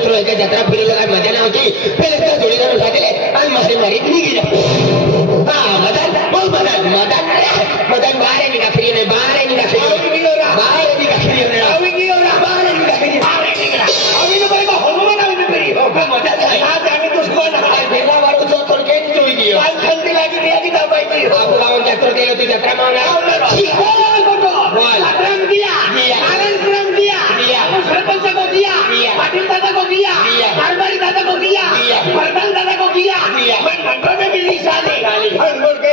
जत्रा आहे जत्रा फिरवलं काय मजा नव्हती पहिले त्या जोडीदार उठाले आणि मारे मारीत निघिलं हा मदन मग मदन मदन मदन बाहेर निघा फिरी नाही बाहेर निघा फिरी बाहेर निघा फिरी बाहेर निघा फिरी जत्रा सरपंच को दिया पाटिल दादा को दिया कारबारी दादा को दिया प्रधान दादा को दिया भंडर में मिली शादी भंडर के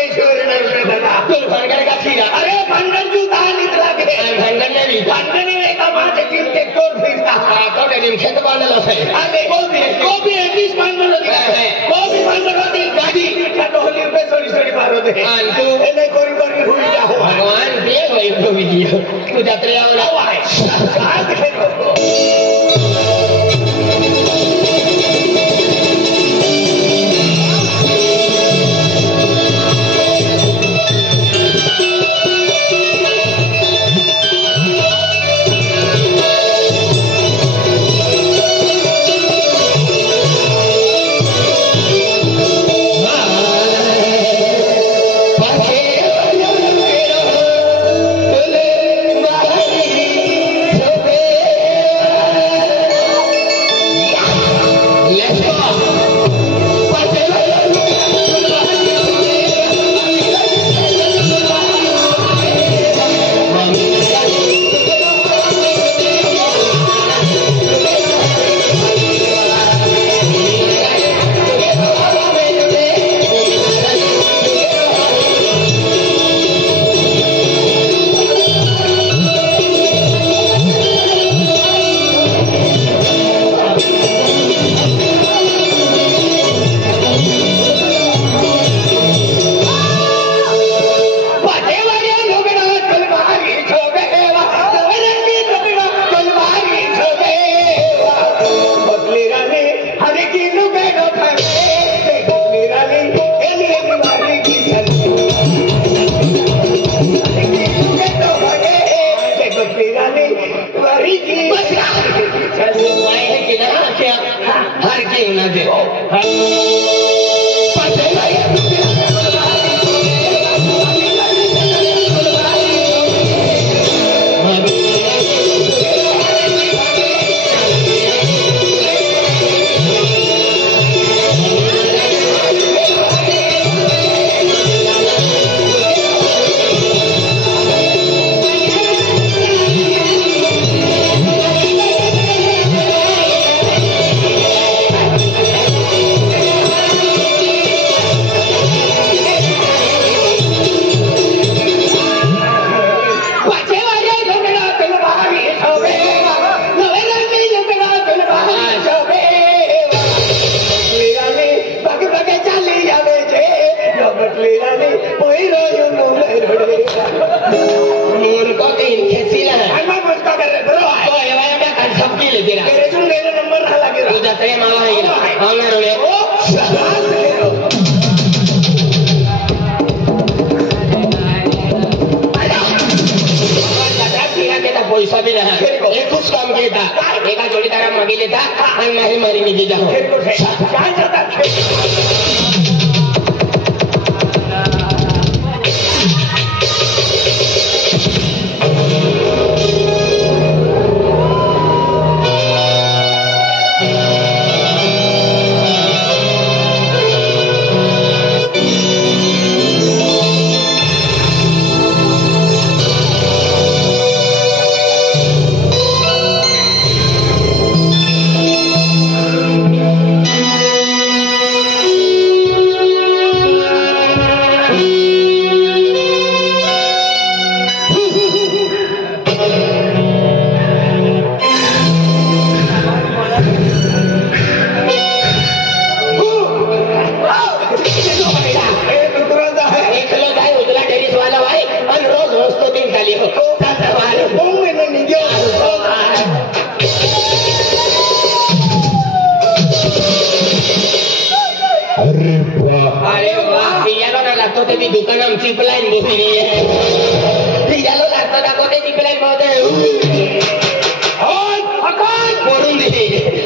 दादा भंडर का थी अरे भंडर जूता निकला के भंडर ने भी भंडर ने एक माथे तीन के कोट फिरता तो के दिन खेत बांधल है अरे को भी 21 भंडर दिखा है को भी भंडर होती गाड़ी कटोली पे थोड़ी मारो दे तू एने कोरी हुई जा भगवान दे भाई तो वीडियो तू जत्रे वाला है पैसा दिला एकूच काम घेता एका जोडीदारा मागे देता आणि नाही मारी निघी जाऊ काय जातात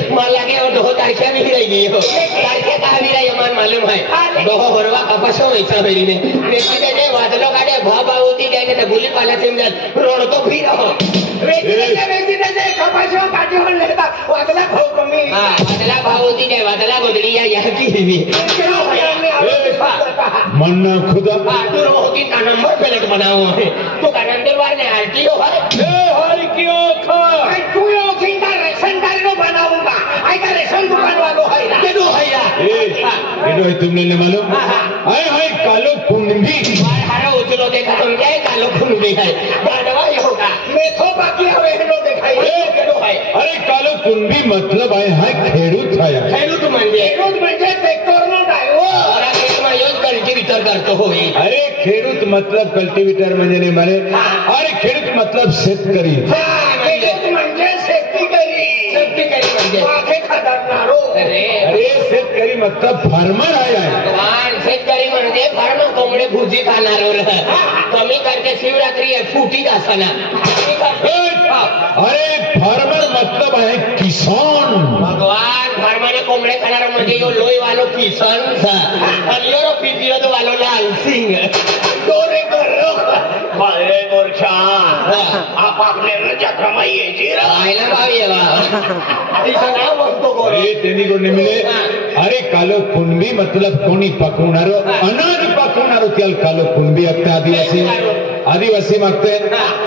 मला दोहो भरवा कपासो व्हायचा बेरीने त्याने वादलो काढे भाव होती त्याने त्या गुली पाल्याचे रोडतो फिर कपासो काढून लेता वादला भाव कमी वादला भाव होती काय वादला गोदडी या की मन्ना खुदा आटूर होती का नंबर प्लेट बनाओ तो का नंबर वार ने आरटीओ है हर क्यों खा तू यो किंदा रेशन कार्ड नो बनाऊंगा आई का रेशन दुकान वालों है के दो है ये तुमने नहीं मालूम हाय हाय कालो कुंडी हारा उचलो देखा हम क्या कालो कुंडी है बाडवा ये होगा मैं तो बाकी हवे नो दिखाई के दो है अरे कालो कुंडी मतलब आहे खेडूत छाया खेडूत म्हणजे ट्रॅक्टर नो ड्रायव्हर कल्टिवेटर करतो होई अरे खेडूत मतलब कल्टिवेटर म्हणजे नाही म्हणे अरे खेडूत मतलब शेतकरी खेडूत म्हणजे शेतकरी म्हणजे आखे खदारणारो अरे शेतकरी मतलब फार्मर आहे भगवान शेतकरी म्हणजे फार्मर कोंबडे भुजी खाणार कमी करते शिवरात्री फुटी असताना अरे फार्मर मतलब आहे किसान भगवान फार्मर कोंबडे खाणार म्हणजे यो लोई वालो किसान आणि यो पिपियो वालो लाल सिंग दोरे करो बाळे मोर्चा आप आपले रजा कमाईची राहिला भावी दिसना वस्तू को अरे त्यांनी कोण मिले अरे कालो कुणबी मतलब कोणी पकवणारो अनाज पकवणारो त्याला कालो कुणबी असते आदिवासी मागते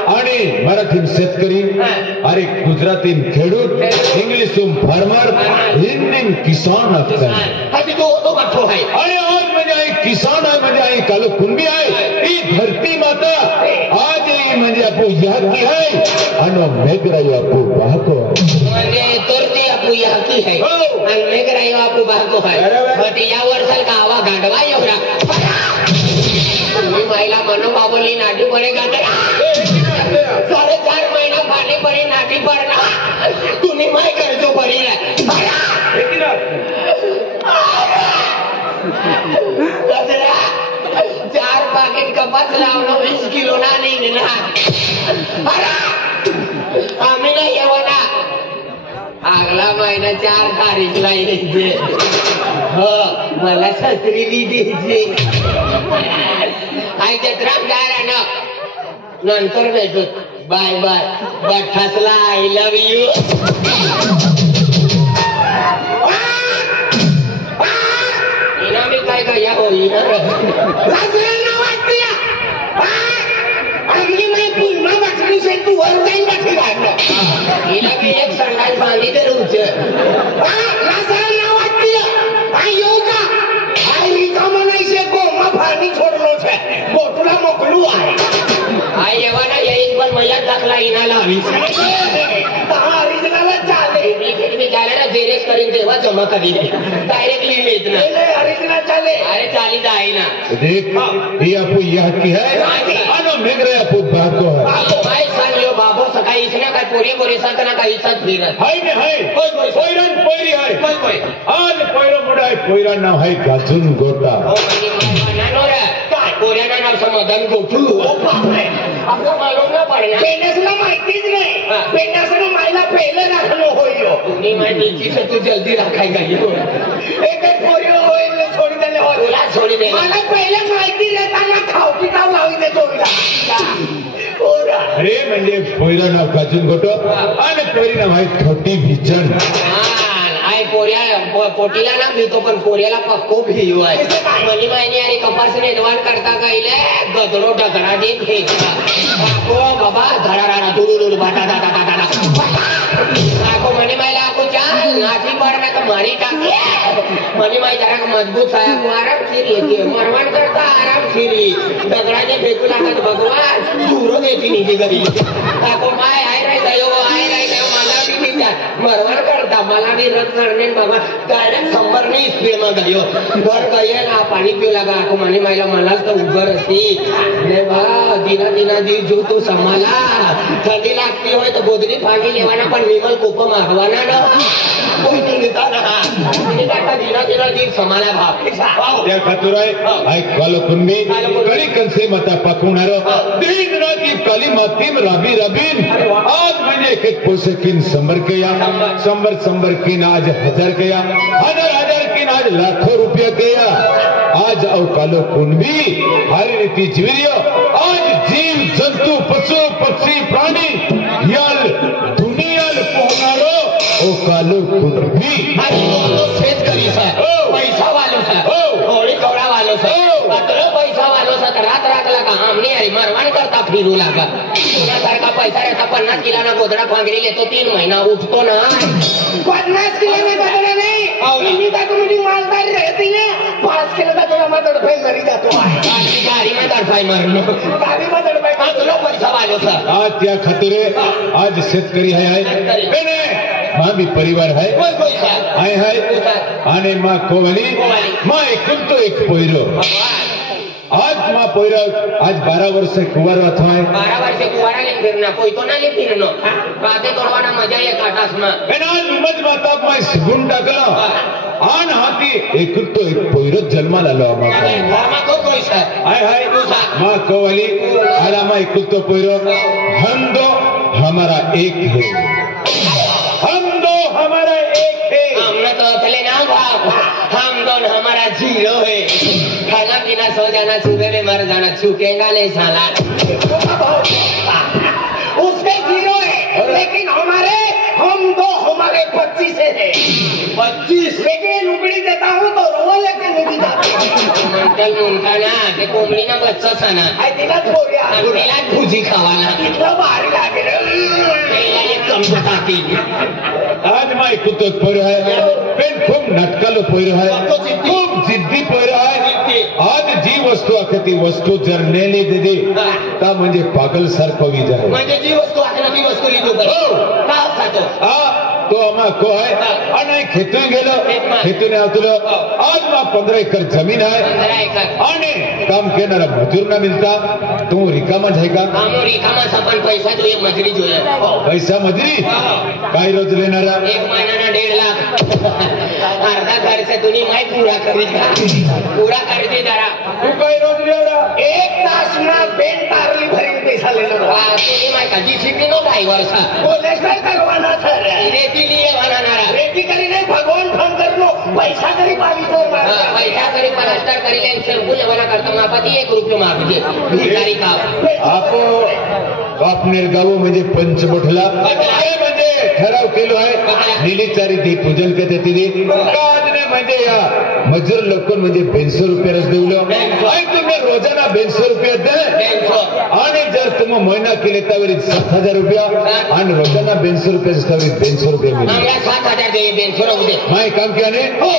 आणि मराठीत शेतकरी अरे गुजरातीत खेडूत इंग्लिशून फार्मर हिंदीन किसान असते आणि आज म्हणजे आहे किसान आहे म्हणजे आहे कालो कुणबी आहे ही धरती माता आज म्हणजे आपू याकी आहे आणि मेघराई आपू वाहतो म्हणजे तोरती आपू याकी आहे आणि मेघराई आपू वाहतो आहे मग या वर्षाल का आवा गांडवा एवढा तुम्ही महिला मनोभावली नाटी पडे करते 4.5 महिना पाणी पडे नाटी पडना तुम्ही माय करतो पडी कचरा 4 पाकिट कपास लावणं 20 किलो ना निघणार आम्ही नाही येवना आगला महिना 4 तारीखला यायचे मला छत्री द्यायची आई जत्राम जायला नंतर भेटू बाय बाय बठासला आय लव्ह यू मी काय या होई अगली मी पूर्ण वाटली से तू वर जाईन बाकी वाटलं हिला मी एक संडास बांधली तर उच लाजरांना वाटली आई येऊ का आई का म्हणायचे गोमा फारणी छोडलो छे मोठला मोकलू आहे आई येवाना येईन पण मया टाकला इनाला हवीस ओरिजिनल चाले डुप्लिकेट में चाले ना जेरेक्स करीन तेव्हा जमा करीन डायरेक्टली लेत ना ओरिजिनल चाले अरे चाली जाई ना देख ये आपू यह की है आणि मेघरे आपू बाको है बाको काय सांगियो बाबो सकाळी इसना काय पोरी साथ ना काय इसात फिरत हाय ने हाय पोयरन पोयरी आहे कोई आज पोयरो मोडा आहे पोयरा नाव आहे गाजून गोटा ओ म्हणजे नानो रे काय पोऱ्याना नाव समाधान गोठू ओ बापरे आपको मालूम ना पडना पेनसला माहितीच नाही पेनसला मायला पहिलं राखलो होयो तुम्ही माहिती से तू जल्दी राखाय गयो एक पोरी होईल छोडी दिले हो तुला छोडी दे मला पहिलं माहिती देताना खाऊ पिकाव लावी दे तोला पोरा अरे म्हणजे पोयरा नाव गाजून गोटो आणि पोरी नाव आहे छोटी भिचण आय पोऱ्या पोटीला ना घेतो पण पोऱ्याला पक्को भियो आहे मनी मायनी आणि कपास निर्माण करता गईले गदरो डगरा दे फेका को बाबा धडारा दुडुडुड बाटा दादा दादा को मनी मायला को चाल लाठी पडना का मारी टाके मनी माय जरा मजबूत आहे को आराम से येते मरवान करता आराम फिरी डगराने फेकू लागत भगवान दूर देती नीचे गरी को माय आय रे गयो मला भी मरवान करता मला भी रथ करणे बाबा डायरेक्ट संबर नहीं स्पीड में गयो घर गए ना पानी पियो लगा को मनी मायला मला तो उगर असी ने बा दिना दी जो तो समाला थंडी लागती होय तो गोदरी फागी लेवाना पण विमल कोप मागवाना ना कोई नहीं देता ना दिना दी समाला भाव त्या खातुराय आय कालो कुणबी कळी कंसे मता पकवणारो दिन राती काली मातीम राबी रबीन आज म्हणजे एक पैसे किन संबर किया संबर किन आज 1000 किया 1000 किन आज लाखों रुपया किया आज अव कालो कुणबी हरी रीती जीवियो आज जीव जंतु पशु पक्षी प्राणी याल दुनियाल पोहनारो ओ कालो कुणबी आज तो शेतकरी सर पैसा वालो सर थोड़ी थोड़ा वालो सर पातळो पैसा वालो सर रात रात लगा हमने अरे मरवान करता फिरू लागा सारखा पैसा रहता 50 किलो गोदड़ा फांगरी लेतो 3 महीना उठतो ना 50 किलो में गोदड़ा नहीं इन्हीं का तुम्हारी मालदार रहती है 5 किलो का तो मैं तड़फाई मरी जातो आहे गाड़ी में तड़फाई मरनो गाड़ी में तड़फाई पातळो पैसा वालो सर आज त्या खातिर आज शेतकरी है माँ भी परिवार है आए है आने माँ कोवली माँ एक तो एक पोयरो आज माँ पोयरो आज 12 वर्ष से कुंवर था 12 वर्ष से कुंवारा ले फिरना कोई तो ना ले फिरनो बातें तोड़वाना मजा ये काटास में आज उमज माता मैं गुण टाकला आन हाथी एक तो एक पोयरो जन्माला लो मामा को कोई सर आए हाय माँ कोवली आरामा एक तो पोयरो हम दो हमारा एक है हम दो हमारा एक है हमने तो अकेले ना भाव हम दोनों हमारा जीरो है खाना पीना सो जाना सुबह में मर जाना छूकेगा नहीं साला उसके जीरो है लेकिन हमारे हम दो हमारे 25 है 25 लेकिन उगड़ी देता हूँ तो रोवा लेके नहीं जाते उनका ना कि कोमड़ी ना बच्चा था ना दिलाच हो गया दिलाच भुजी खावाना इतना भारी लागे कम बताती आज माँ कुत्तो पोर है पेन खूब नाटकालो पोर है खूब जिद्दी पोर है आज जी वस्तू आखती वस्तू जर नेली दे ता म्हणजे पागल सारखं विचार म्हणजे जी वस्तू आखला ती वस्तू लिहितो का खातो तो आम्हा को है आणि खेतून गेलो खेतून आवतलो आज मा 15 एकर जमीन है आणि काम करणारा मजूर ना मिलता तू रिकामा है का हम रिकामा सपन पैसा जो मजूरी जो है पैसा मजूरी काय रोज लेणारा 1 महीना 1.5 लाख अर्धा घर से तुनी मैं पूरा कर दे जरा तू काय रोज लेवरा 1 तास में बेन तारली भरी पैसा ले लो तुनी मैं का जी सिटी नो भाई वर्षा कोलेस्ट्रॉल करवाना सर रेती लिए बनाना रेती करी नहीं भगवान फोन कर लो पैसा करी पावी तो पैसा करी पलस्तर करी ले संपूर्ण बना करता हूं पति 1 रुपया माफ दे भिखारी का आपो कापनेर गाव म्हणजे पंचमठला म्हणजे ठराव केलो आहे निलीचारी ती पूजन करते ती काजने म्हणजे या मजूर लोक म्हणजे 250 रुपये रस देवलो आणि तुम्ही रोजाना 250 रुपये दे आणि जर तुम्ही महिना केले त्यावेळी 7000 रुपया आणि रोजाना 250 रुपये 250 रुपये मिळेल 7000 दे 250 रुपये माय काम केले हो